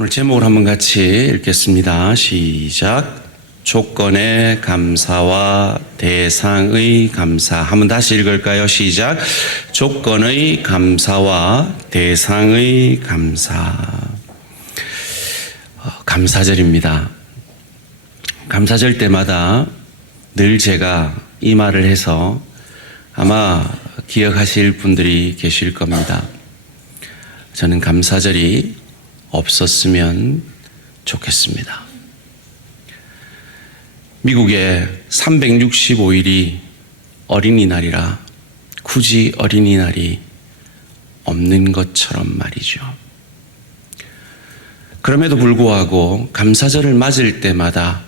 오늘 제목을 한번 같이 읽겠습니다. 시작. 조건의 감사와 대상의 감사. 한번 다시 읽을까요? 시작. 조건의 감사와 대상의 감사. 감사절입니다. 감사절 때마다 늘 제가 이 말을 해서 아마 기억하실 분들이 계실 겁니다. 저는 감사절이 없었으면 좋겠습니다. 미국에 365일이 어린이날이라 굳이 어린이날이 없는 것처럼 말이죠. 그럼에도 불구하고 감사절을 맞을 때마다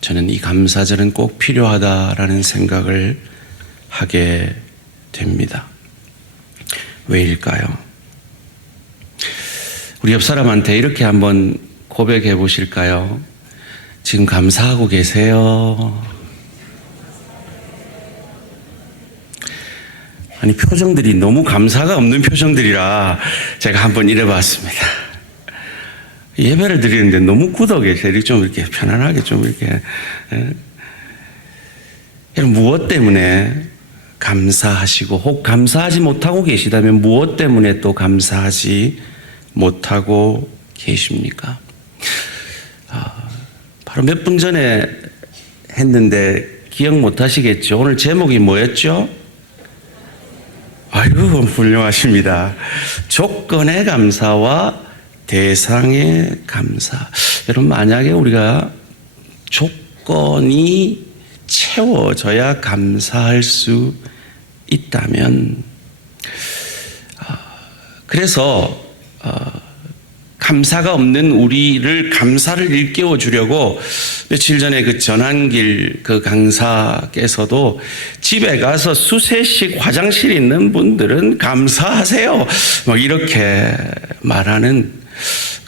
저는 이 감사절은 꼭 필요하다라는 생각을 하게 됩니다. 왜일까요? 우리 옆 사람한테 이렇게 한번 고백해 보실까요? 지금 감사하고 계세요? 아니, 표정들이 너무 감사가 없는 표정들이라 제가 한번 이래봤습니다. 예배를 드리는데 너무 굳어 계세요. 좀 이렇게 편안하게 좀 이렇게. 무엇 때문에 감사하시고, 혹 감사하지 못하고 계시다면 무엇 때문에 또 감사하지 못하고 계십니까? 바로 몇 분 전에 했는데 기억 못 하시겠죠? 오늘 제목이 뭐였죠? 아유, 훌륭하십니다. 조건의 감사와 대상의 감사. 여러분, 만약에 우리가 조건이 채워져야 감사할 수 있다면, 그래서 감사가 없는 우리를 감사를 일깨워 주려고 며칠 전에 그 전한길 그 강사께서도 집에 가서 수세식 화장실 있는 분들은 감사하세요, 막 이렇게 말하는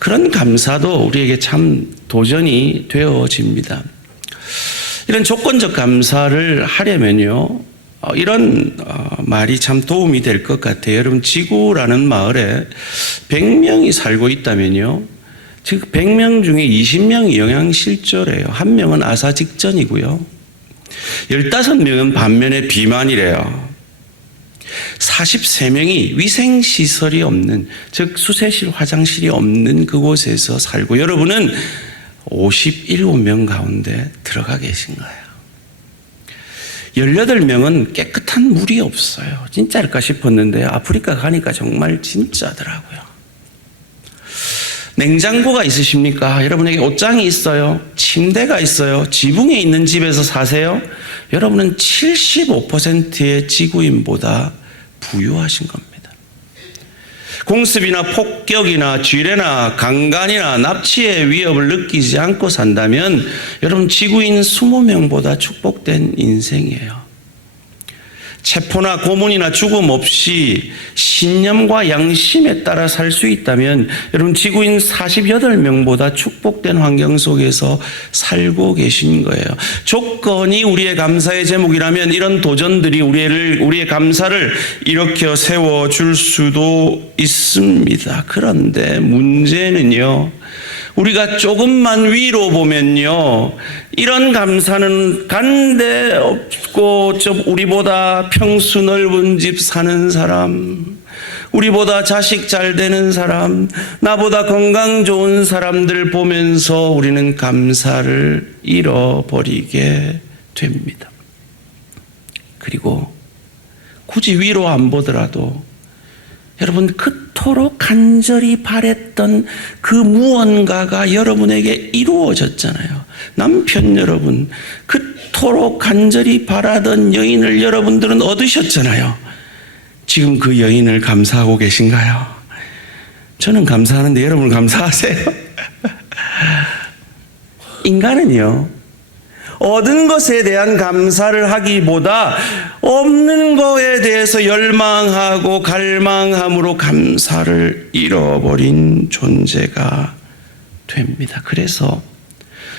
그런 감사도 우리에게 참 도전이 되어집니다. 이런 조건적 감사를 하려면요, 이런 말이 참 도움이 될 것 같아요. 여러분, 지구라는 마을에 100명이 살고 있다면요, 즉 100명 중에 20명이 영양실조래요. 1명은 아사 직전이고요, 15명은 반면에 비만이래요. 43명이 위생시설이 없는, 즉 수세실 화장실이 없는 그곳에서 살고, 여러분은 57명 가운데 들어가 계신 거예요. 18명은 깨끗한 물이 없어요. 진짜일까 싶었는데 아프리카 가니까 정말 진짜더라고요. 냉장고가 있으십니까? 여러분에게 옷장이 있어요? 침대가 있어요? 지붕에 있는 집에서 사세요? 여러분은 75%의 지구인보다 부유하신 겁니다. 공습이나 폭격이나 쥐레나 강간이나 납치의 위협을 느끼지 않고 산다면 여러분, 지구인 20명보다 축복된 인생이에요. 체포나 고문이나 죽음 없이 신념과 양심에 따라 살 수 있다면 여러분, 지구인 48명보다 축복된 환경 속에서 살고 계신 거예요. 조건이 우리의 감사의 제목이라면 이런 도전들이 우리의 감사를 일으켜 세워줄 수도 있습니다. 그런데 문제는요, 우리가 조금만 위로 보면요, 이런 감사는 간데 없고, 우리보다 평수 넓은 집 사는 사람, 우리보다 자식 잘 되는 사람, 나보다 건강 좋은 사람들 보면서 우리는 감사를 잃어버리게 됩니다. 그리고 굳이 위로 안 보더라도 여러분, 그토록 간절히 바랬던 그 무언가가 여러분에게 이루어졌잖아요. 남편 여러분, 그토록 간절히 바라던 여인을 여러분들은 얻으셨잖아요. 지금 그 여인을 감사하고 계신가요? 저는 감사하는데 여러분 감사하세요? 인간은요, 얻은 것에 대한 감사를 하기보다 없는 것에 대해서 열망하고 갈망함으로 감사를 잃어버린 존재가 됩니다. 그래서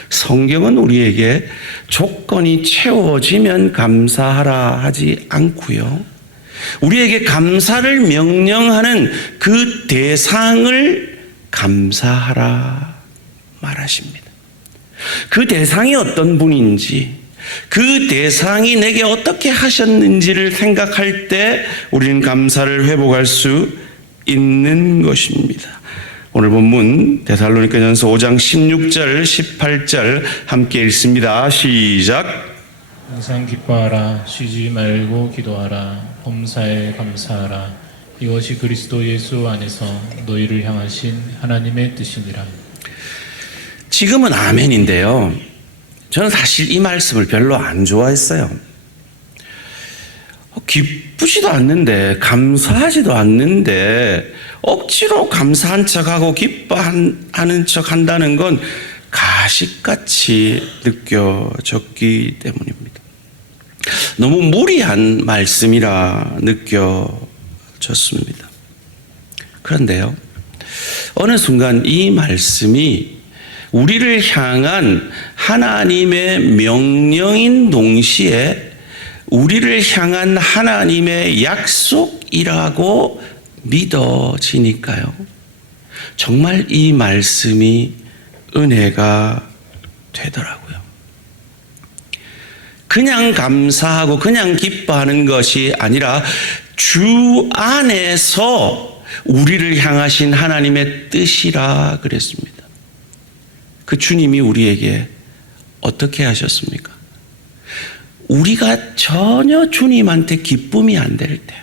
성경은 우리에게 조건이 채워지면 감사하라 하지 않고요, 우리에게 감사를 명령하는 그 대상을 감사하라 말하십니다. 그 대상이 어떤 분인지, 그 대상이 내게 어떻게 하셨는지를 생각할 때 우리는 감사를 회복할 수 있는 것입니다. 오늘 본문 데살로니가전서 5장 16절 18절 함께 읽습니다. 시작. 항상 기뻐하라. 쉬지 말고 기도하라. 범사에 감사하라. 이것이 그리스도 예수 안에서 너희를 향하신 하나님의 뜻이니라. 지금은 아멘인데요, 저는 사실 이 말씀을 별로 안 좋아했어요. 기쁘지도 않는데, 감사하지도 않는데 억지로 감사한 척하고 기뻐하는 척 한다는 건 가식같이 느껴졌기 때문입니다. 너무 무리한 말씀이라 느껴졌습니다. 그런데요, 어느 순간 이 말씀이 우리를 향한 하나님의 명령인 동시에 우리를 향한 하나님의 약속이라고 믿어지니까요, 정말 이 말씀이 은혜가 되더라고요. 그냥 감사하고 그냥 기뻐하는 것이 아니라 주 안에서 우리를 향하신 하나님의 뜻이라 그랬습니다. 그 주님이 우리에게 어떻게 하셨습니까? 우리가 전혀 주님한테 기쁨이 안 될 때,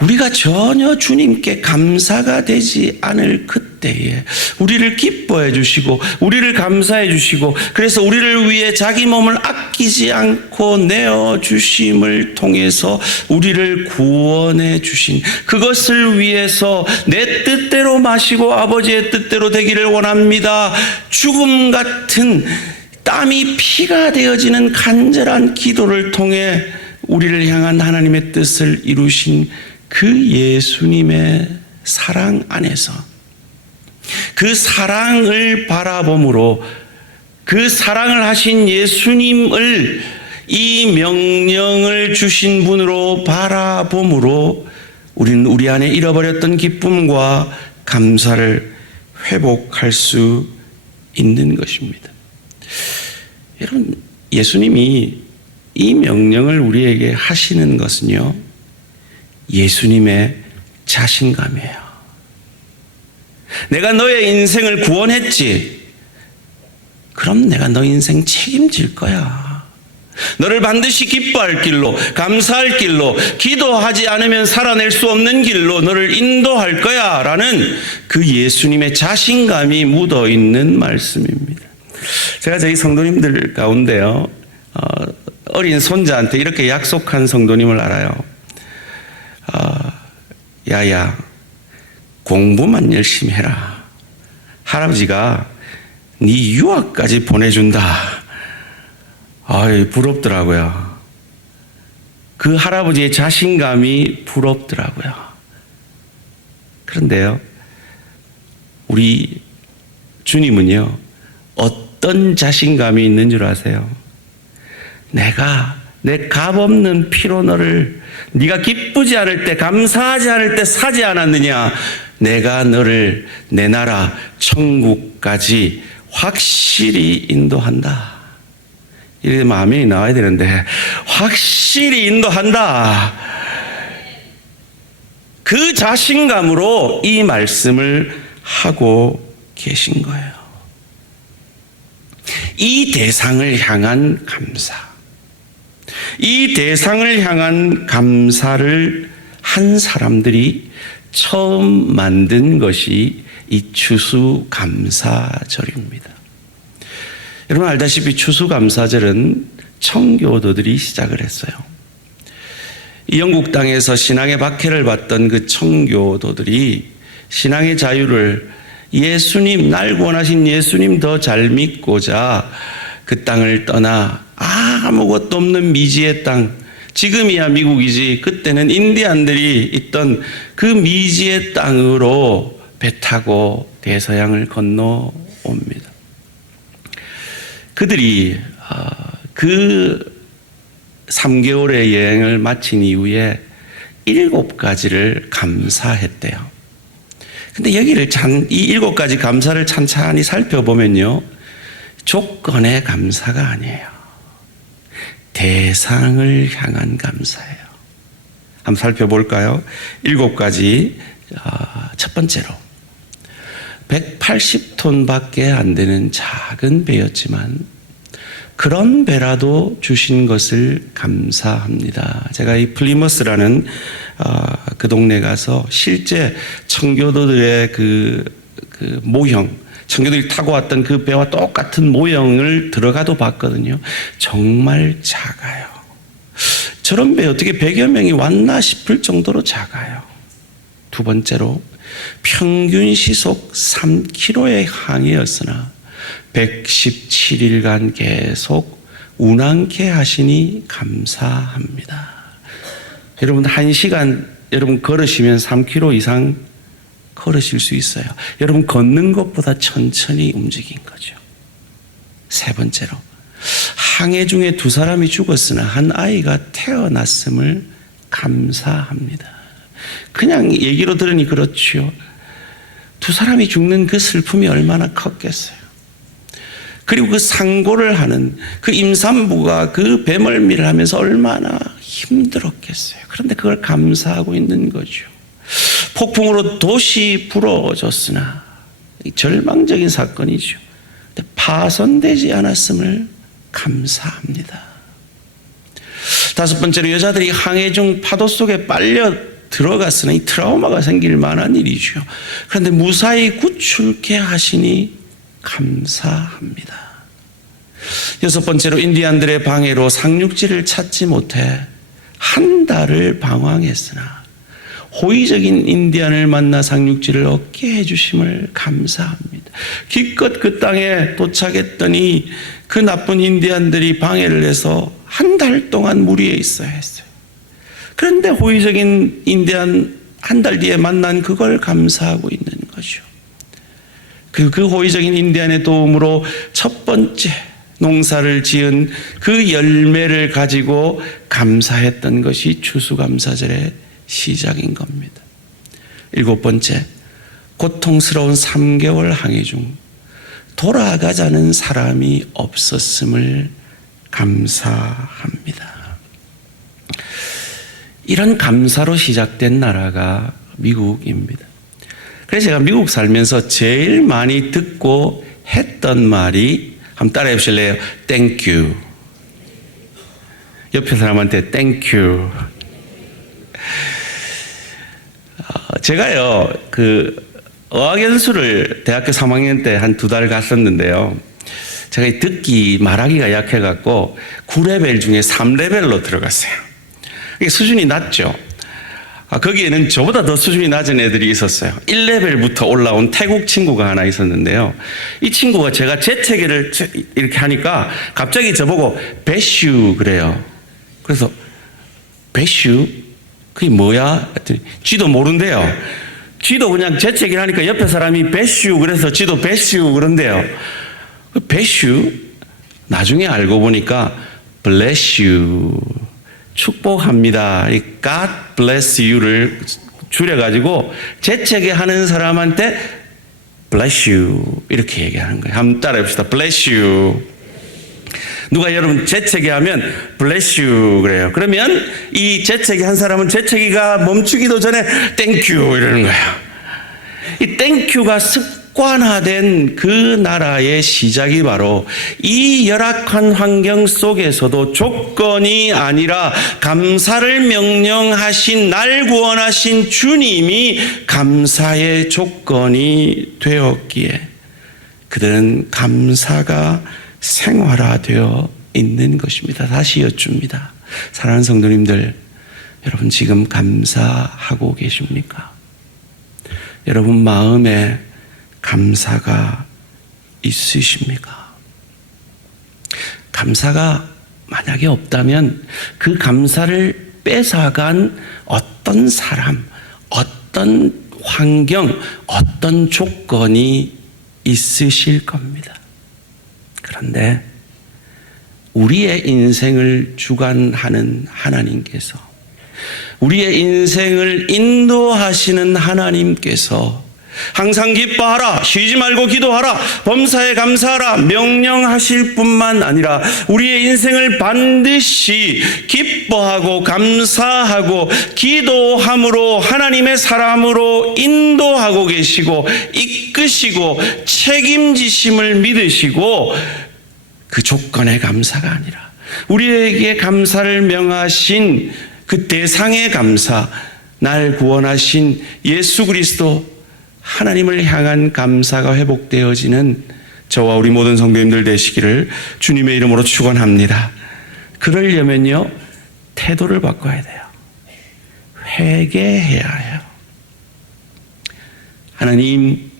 우리가 전혀 주님께 감사가 되지 않을 그때에 우리를 기뻐해 주시고 우리를 감사해 주시고, 그래서 우리를 위해 자기 몸을 아끼지 않고 내어 주심을 통해서 우리를 구원해 주신, 그것을 위해서 내 뜻대로 마시고 아버지의 뜻대로 되기를 원합니다, 죽음 같은 땀이 피가 되어지는 간절한 기도를 통해 우리를 향한 하나님의 뜻을 이루신 그 예수님의 사랑 안에서, 그 사랑을 바라봄으로, 그 사랑을 하신 예수님을, 이 명령을 주신 분으로 바라봄으로 우리는 우리 안에 잃어버렸던 기쁨과 감사를 회복할 수 있는 것입니다. 여러분, 예수님이 이 명령을 우리에게 하시는 것은요, 예수님의 자신감이에요. 내가 너의 인생을 구원했지, 그럼 내가 너 인생 책임질 거야. 너를 반드시 기뻐할 길로, 감사할 길로, 기도하지 않으면 살아낼 수 없는 길로 너를 인도할 거야 라는 그 예수님의 자신감이 묻어있는 말씀입니다. 제가 저희 성도님들 가운데요, 어린 손자한테 이렇게 약속한 성도님을 알아요. 야야, 공부만 열심히 해라. 할아버지가 네 유학까지 보내준다. 부럽더라고요. 그 할아버지의 자신감이 부럽더라고요. 그런데요, 우리 주님은요, 어떤 자신감이 있는 줄 아세요? 내가 내 값없는 피로 너를, 네가 기쁘지 않을 때, 감사하지 않을 때 사지 않았느냐? 내가 너를 내 나라 천국까지 확실히 인도한다. 이러면 아멘이 나와야 되는데, 확실히 인도한다. 그 자신감으로 이 말씀을 하고 계신 거예요. 이 대상을 향한 감사, 이 대상을 향한 감사를 한 사람들이 처음 만든 것이 이 추수감사절입니다. 여러분 알다시피 추수감사절은 청교도들이 시작을 했어요. 이 영국 땅에서 신앙의 박해를 받던 그 청교도들이 신앙의 자유를, 예수님, 날 구원하신 예수님 더 잘 믿고자 그 땅을 떠나 아무것도 없는 미지의 땅, 지금이야 미국이지 그때는 인디안들이 있던 그 미지의 땅으로 배 타고 대서양을 건너옵니다. 그들이 그 3개월의 여행을 마친 이후에 7가지를 감사했대요. 근데 여기를 이 7가지 감사를 찬찬히 살펴보면요, 조건의 감사가 아니에요. 대상을 향한 감사예요. 한번 살펴볼까요? 7가지. 첫 번째로 180톤밖에 안 되는 작은 배였지만 그런 배라도 주신 것을 감사합니다. 제가 이 플리머스라는 그 동네 가서 실제 청교도들의 그 모형, 청교도들이 타고 왔던 그 배와 똑같은 모형을 들어가도 봤거든요. 정말 작아요. 저런 배 어떻게 100여 명이 왔나 싶을 정도로 작아요. 두 번째로 평균 시속 3km의 항해였으나 117일간 계속 운항케 하시니 감사합니다. 여러분 1시간 여러분 걸으시면 3km 이상 걸으실 수 있어요. 여러분 걷는 것보다 천천히 움직인 거죠. 세 번째로 항해 중에 2사람이 죽었으나 한 아이가 태어났음을 감사합니다. 그냥 얘기로 들으니 그렇지요. 2사람이 죽는 그 슬픔이 얼마나 컸겠어요. 그리고 그 상고를 하는 그 임산부가 그 배멀미를 하면서 얼마나 힘들었겠어요. 그런데 그걸 감사하고 있는 거죠. 폭풍으로 돛이 부러졌으나 절망적인 사건이죠. 근데 파손되지 않았음을 감사합니다. 5번째로 여자들이 항해 중 파도 속에 빨려 들어갔으나 이 트라우마가 생길 만한 일이죠. 그런데 무사히 구출케 하시니 감사합니다. 6번째로 인디안들의 방해로 상륙지를 찾지 못해 한 달을 방황했으나 호의적인 인디안을 만나 상륙지를 얻게 해주심을 감사합니다. 기껏 그 땅에 도착했더니 그 나쁜 인디안들이 방해를 해서 한 달 동안 무리에 있어야 했어요. 그런데 호의적인 인디안 한 달 뒤에 만난 그걸 감사하고 있는 거죠. 그리고 그 호의적인 인디안의 도움으로 첫 번째 농사를 지은 그 열매를 가지고 감사했던 것이 추수감사절의 시작인 겁니다. 7번째, 고통스러운 3개월 항해 중 돌아가자는 사람이 없었음을 감사합니다. 이런 감사로 시작된 나라가 미국입니다. 그래서 제가 미국 살면서 제일 많이 듣고 했던 말이, 한번 따라해 보실래요? 땡큐. 옆에 사람한테 땡큐. 제가요, 어학연수를 대학교 3학년 때 한 2달 갔었는데요. 제가 듣기, 말하기가 약해갖고 9레벨 중에 3레벨로 들어갔어요. 이게 수준이 낮죠. 거기에는 저보다 더 수준이 낮은 애들이 있었어요. 1레벨부터 올라온 태국 친구가 하나 있었는데요. 이 친구가 제가 재채기를 이렇게 하니까 갑자기 저보고 배슈 그래요. 그래서 배슈? 그게 뭐야? 했더니 쥐도 모른대요. 쥐도 그냥 재채기를 하니까 옆에 사람이 배슈 그래서 쥐도 배슈 그런대요. 배슈? 나중에 알고 보니까 bless you. 축복합니다. 이 God bless you를 줄여가지고 재채기 하는 사람한테 bless you 이렇게 얘기하는 거예요. 한번 따라해 봅시다. bless you. 누가 여러분 재채기 하면 bless you 그래요. 그러면 이 재채기 한 사람은 재채기가 멈추기도 전에 thank you 이러는 거예요. 이 thank you가 습관화된 그 나라의 시작이 바로 이 열악한 환경 속에서도 조건이 아니라 감사를 명령하신 날 구원하신 주님이 감사의 조건이 되었기에 그들은 감사가 생활화되어 있는 것입니다. 다시 여쭙니다. 사랑하는 성도님들, 여러분 지금 감사하고 계십니까? 여러분 마음에 감사가 있으십니까? 감사가 만약에 없다면 그 감사를 뺏어간 어떤 사람, 어떤 환경, 어떤 조건이 있으실 겁니다. 그런데 우리의 인생을 주관하는 하나님께서, 우리의 인생을 인도하시는 하나님께서 항상 기뻐하라, 쉬지 말고 기도하라, 범사에 감사하라 명령하실 뿐만 아니라 우리의 인생을 반드시 기뻐하고 감사하고 기도함으로 하나님의 사람으로 인도하고 계시고 이끄시고 책임지심을 믿으시고 그 조건의 감사가 아니라 우리에게 감사를 명하신 그 대상의 감사, 날 구원하신 예수 그리스도 하나님을 향한 감사가 회복되어지는 저와 우리 모든 성도님들 되시기를 주님의 이름으로 축원합니다. 그러려면요, 태도를 바꿔야 돼요. 회개해야 해요. 하나님,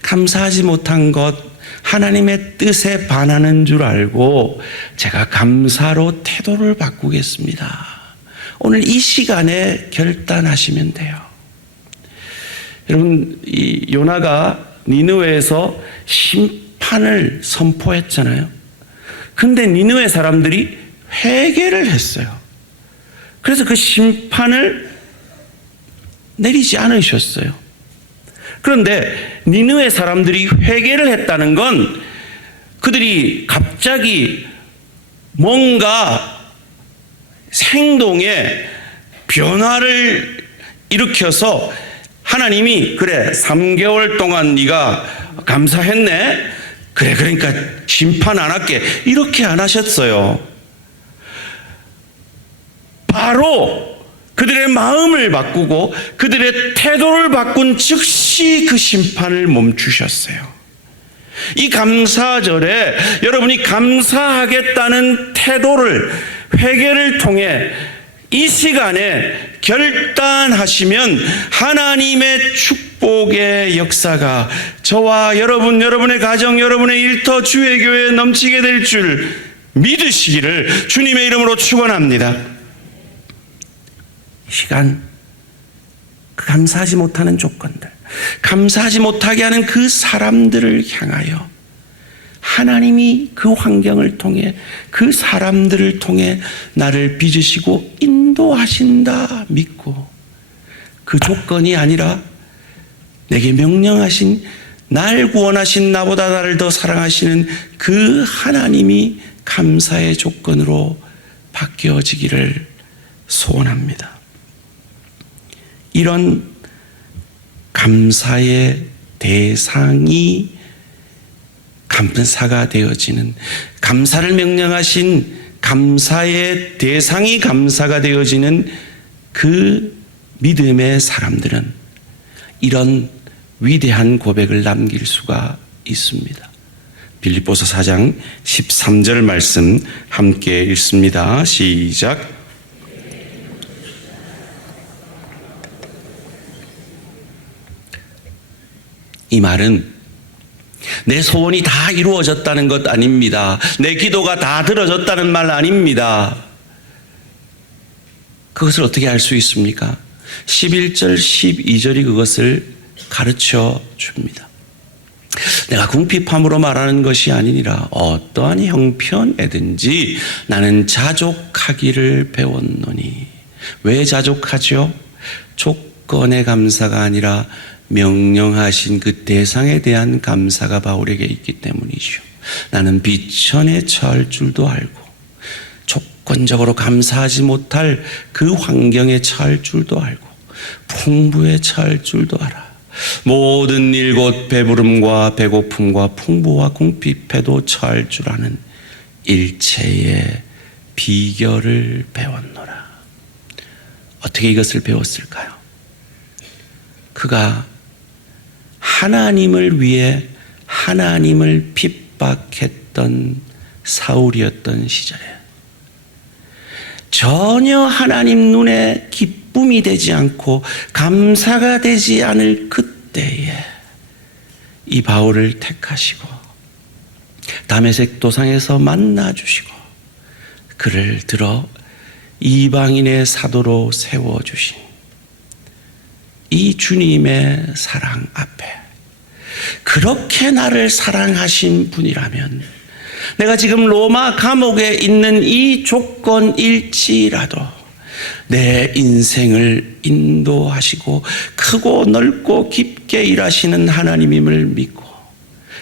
감사하지 못한 것, 하나님의 뜻에 반하는 줄 알고 제가 감사로 태도를 바꾸겠습니다. 오늘 이 시간에 결단하시면 돼요. 여러분, 이 요나가 니느웨에서 심판을 선포했잖아요. 근데 니느웨 사람들이 회개를 했어요. 그래서 그 심판을 내리지 않으셨어요. 그런데 니느웨 사람들이 회개를 했다는 건 그들이 갑자기 뭔가 행동에 변화를 일으켜서 하나님이 그래 3개월 동안 네가 감사했네, 그래 그러니까 심판 안 할게, 이렇게 안 하셨어요. 바로 그들의 마음을 바꾸고 그들의 태도를 바꾼 즉시 그 심판을 멈추셨어요. 이 감사절에 여러분이 감사하겠다는 태도를, 회개를 통해 이 시간에 결단하시면 하나님의 축복의 역사가 저와 여러분, 여러분의 가정, 여러분의 일터, 주의 교회에 넘치게 될 줄 믿으시기를 주님의 이름으로 축원합니다. 이 시간 감사하지 못하는 조건들, 감사하지 못하게 하는 그 사람들을 향하여 하나님이 그 환경을 통해, 그 사람들을 통해 나를 빚으시고 인도하신다 믿고, 그 조건이 아니라 내게 명령하신, 날 구원하신, 나보다 나를 더 사랑하시는 그 하나님이 감사의 조건으로 바뀌어지기를 소원합니다. 이런 감사의 대상이 감사가 되어지는, 감사를 명령하신 감사의 대상이 감사가 되어지는 그 믿음의 사람들은 이런 위대한 고백을 남길 수가 있습니다. 빌립보서 4장 13절 말씀 함께 읽습니다. 시작. 이 말은 내 소원이 다 이루어졌다는 것 아닙니다. 내 기도가 다 들어졌다는 말 아닙니다. 그것을 어떻게 알 수 있습니까? 11절, 12절이 그것을 가르쳐 줍니다. 내가 궁핍함으로 말하는 것이 아니니라 어떠한 형편에든지 나는 자족하기를 배웠노니. 왜 자족하죠? 조건의 감사가 아니라 명령하신 그 대상에 대한 감사가 바울에게 있기 때문이죠. 나는 비천에 처할 줄도 알고 조건적으로 감사하지 못할 그 환경에 처할 줄도 알고 풍부에 처할 줄도 알아. 모든 일 곧 배부름과 배고픔과 풍부와 궁핍에도 처할 줄 아는 일체의 비결을 배웠노라. 어떻게 이것을 배웠을까요? 그가 하나님을 위해 하나님을 핍박했던 사울이었던 시절에 전혀 하나님 눈에 기쁨이 되지 않고 감사가 되지 않을 그때에 이 바울을 택하시고 다메섹 도상에서 만나주시고 그를 들어 이방인의 사도로 세워주신 이 주님의 사랑 앞에, 그렇게 나를 사랑하신 분이라면 내가 지금 로마 감옥에 있는 이 조건일지라도 내 인생을 인도하시고 크고 넓고 깊게 일하시는 하나님임을 믿고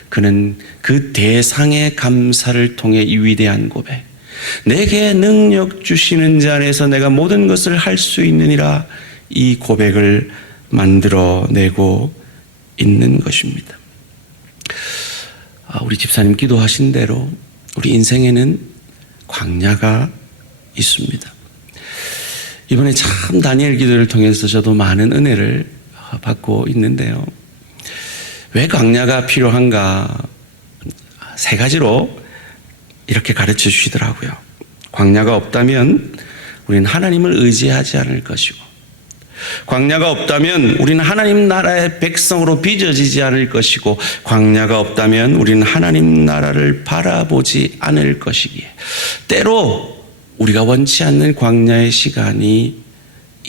그는 그 대상의 감사를 통해 이 위대한 고백, 내게 능력 주시는 자 안에서 내가 모든 것을 할 수 있느니라, 이 고백을 만들어내고 있는 것입니다. 우리 집사님 기도하신 대로 우리 인생에는 광야가 있습니다. 이번에 참 다니엘 기도를 통해서 저도 많은 은혜를 받고 있는데요. 왜 광야가 필요한가? 3가지로 이렇게 가르쳐 주시더라고요. 광야가 없다면 우리는 하나님을 의지하지 않을 것이고, 광야가 없다면 우리는 하나님 나라의 백성으로 빚어지지 않을 것이고, 광야가 없다면 우리는 하나님 나라를 바라보지 않을 것이기에 때로 우리가 원치 않는 광야의 시간이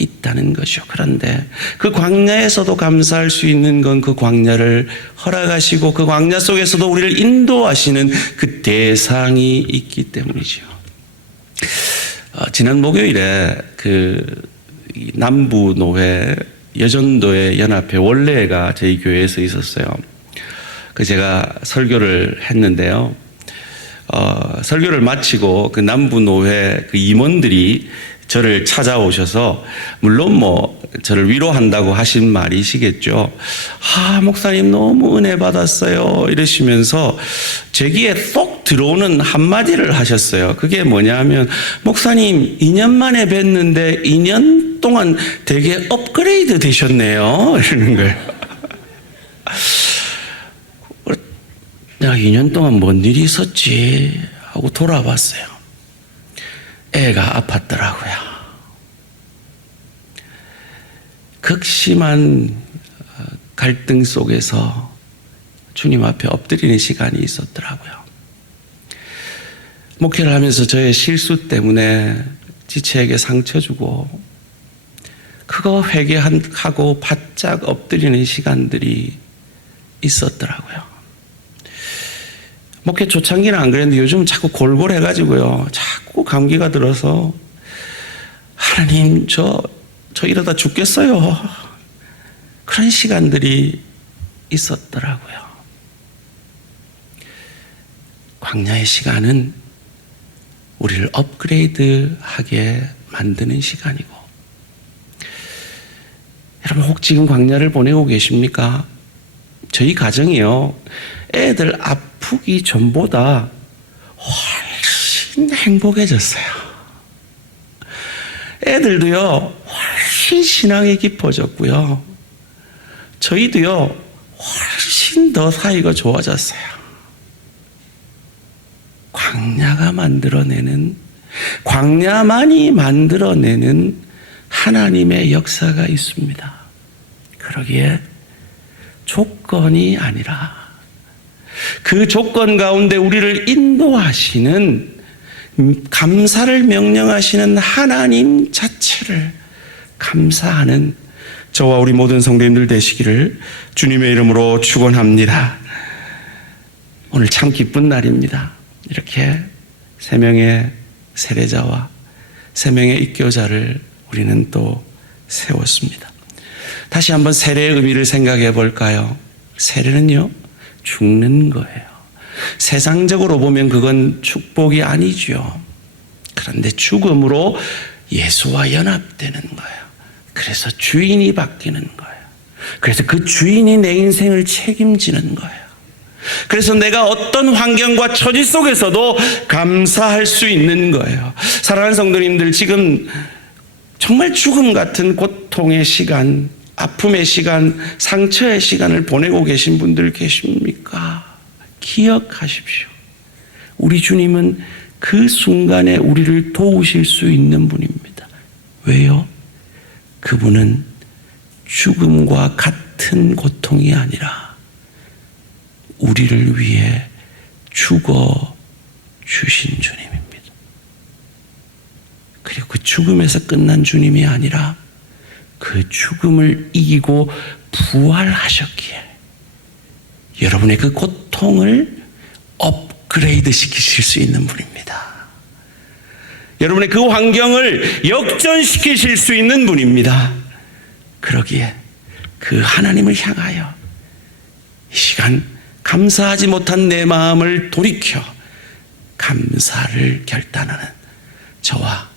있다는 것이요. 그런데 그 광야에서도 감사할 수 있는 건 그 광야를 허락하시고 그 광야 속에서도 우리를 인도하시는 그 대상이 있기 때문이죠. 지난 목요일에 그 남부노회 여전도의 연합회 원래가 저희 교회에서 있었어요. 제가 설교를 했는데요. 설교를 마치고 그 남부노회 그 임원들이 저를 찾아오셔서, 물론 저를 위로한다고 하신 말이시겠죠. 목사님 너무 은혜 받았어요, 이러시면서 제기에 쏙 들어오는 한마디를 하셨어요. 그게 뭐냐 하면, 목사님 2년 만에 뵀는데 2년 동안 되게 업그레이드 되셨네요, 이러는 거예요. 내가 2년 동안 뭔 일이 있었지 하고 돌아봤어요. 애가 아팠더라고요. 극심한 갈등 속에서 주님 앞에 엎드리는 시간이 있었더라고요. 목회를 하면서 저의 실수 때문에 지체에게 상처 주고 그거 회개하고 바짝 엎드리는 시간들이 있었더라고요. 목회 초창기는 안 그랬는데 요즘은 자꾸 골골해가지고요. 자꾸 감기가 들어서 하나님 저 이러다 죽겠어요. 그런 시간들이 있었더라고요. 광야의 시간은 우리를 업그레이드하게 만드는 시간이고, 여러분 혹 지금 광야를 보내고 계십니까? 저희 가정이요, 애들 아프기 전보다 훨씬 행복해졌어요. 애들도요 훨씬 신앙이 깊어졌고요, 저희도요 훨씬 더 사이가 좋아졌어요. 광야만이 만들어내는 하나님의 역사가 있습니다. 그러기에 조건이 아니라 그 조건 가운데 우리를 인도하시는, 감사를 명령하시는 하나님 자체를 감사하는 저와 우리 모든 성도님들 되시기를 주님의 이름으로 축원합니다. 오늘 참 기쁜 날입니다. 이렇게 3명의 세례자와 3명의 입교자를 우리는 또 세웠습니다. 다시 한번 세례의 의미를 생각해 볼까요? 세례는요, 죽는 거예요. 세상적으로 보면 그건 축복이 아니죠. 그런데 죽음으로 예수와 연합되는 거예요. 그래서 주인이 바뀌는 거예요. 그래서 그 주인이 내 인생을 책임지는 거예요. 그래서 내가 어떤 환경과 처지 속에서도 감사할 수 있는 거예요. 사랑하는 성도님들, 지금 정말 죽음 같은 고통의 시간, 아픔의 시간, 상처의 시간을 보내고 계신 분들 계십니까? 기억하십시오. 우리 주님은 그 순간에 우리를 도우실 수 있는 분입니다. 왜요? 그분은 죽음과 같은 고통이 아니라 우리를 위해 죽어 주신 주님입니다. 그리고 그 죽음에서 끝난 주님이 아니라 그 죽음을 이기고 부활하셨기에 여러분의 그 고통을 업그레이드 시키실 수 있는 분입니다. 여러분의 그 환경을 역전시키실 수 있는 분입니다. 그러기에 그 하나님을 향하여 이 시간 감사하지 못한 내 마음을 돌이켜 감사를 결단하는 저와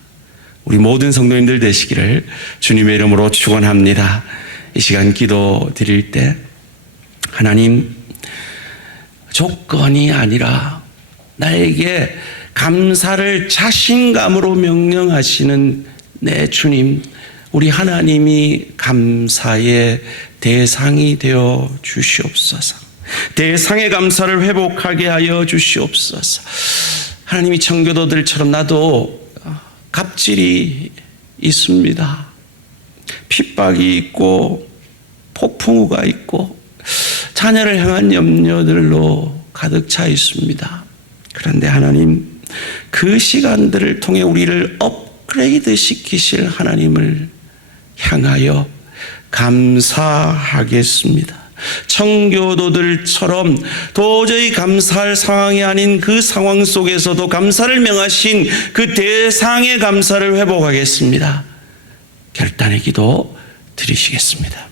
우리 모든 성도님들 되시기를 주님의 이름으로 축원합니다. 이 시간 기도 드릴 때 하나님, 조건이 아니라 나에게 감사를 자신감으로 명령하시는 내 주님, 우리 하나님이 감사의 대상이 되어 주시옵소서. 대상의 감사를 회복하게 하여 주시옵소서. 하나님이 청교도들처럼 나도 갑질이 있습니다. 핍박이 있고 폭풍우가 있고 자녀를 향한 염려들로 가득 차 있습니다. 그런데 하나님, 그 시간들을 통해 우리를 업그레이드 시키실 하나님을 향하여 감사하겠습니다. 청교도들처럼 도저히 감사할 상황이 아닌 그 상황 속에서도 감사를 명하신 그 대상의 감사를 회복하겠습니다. 결단의 기도 드리시겠습니다.